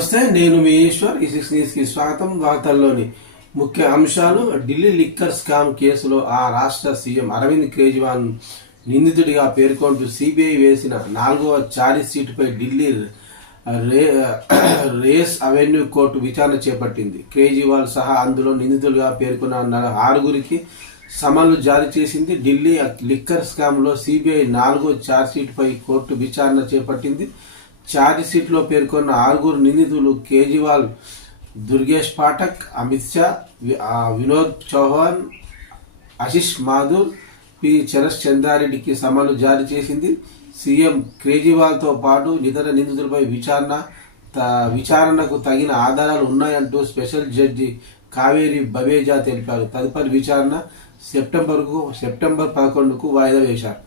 నమస్తే, నేను మీ ఈశ్వర్. ఈ 6 న్యూస్ కి స్వాగతం. వార్తల్లోని ముఖ్య అంశాలు. ఢిల్లీ లిక్కర్ స్కామ్ కేసులో ఆ రాష్ట్ర సీఎం అరవింద్ కేజ్రీవాల్ నిందితుడిగా పేర్కొంటూ సిబిఐ వేసిన 4వ ఛార్జ్ షీటుపై ఢిల్లీ రేస్ అవెన్యూ కోర్టు విచారణ చేపట్టింది. కేజ్రీవాల్ సహా అందులో నిందితులుగా పేర్కొన్న 6గురికి సమన్లు జారీ చేసింది. ఢిల్లీ లిక్కర్ స్కామ్లో సిబిఐ 4వ ఛార్జ్ షీటుపై కోర్టు విచారణ చేపట్టింది. ఛార్జ్ షీట్లో పేర్కొన్న 6గురు నిందితులు కేజ్రీవాల్, దుర్గేష్ పాఠక్, అమిత్ షా, వినోద్ చౌహాన్, ఆశిష్ మాథూర్, పి చరస్ చంద్రారెడ్డికి సమన్లు జారీ చేసింది. సీఎం కేజ్రీవాల్తో పాటు ఇతర నిందితులపై విచారణకు తగిన ఆధారాలు ఉన్నాయంటూ స్పెషల్ జడ్జి కావేరి బవేజా తెలిపారు. తదుపరి విచారణ సెప్టెంబర్ 11కు వాయిదా వేశారు.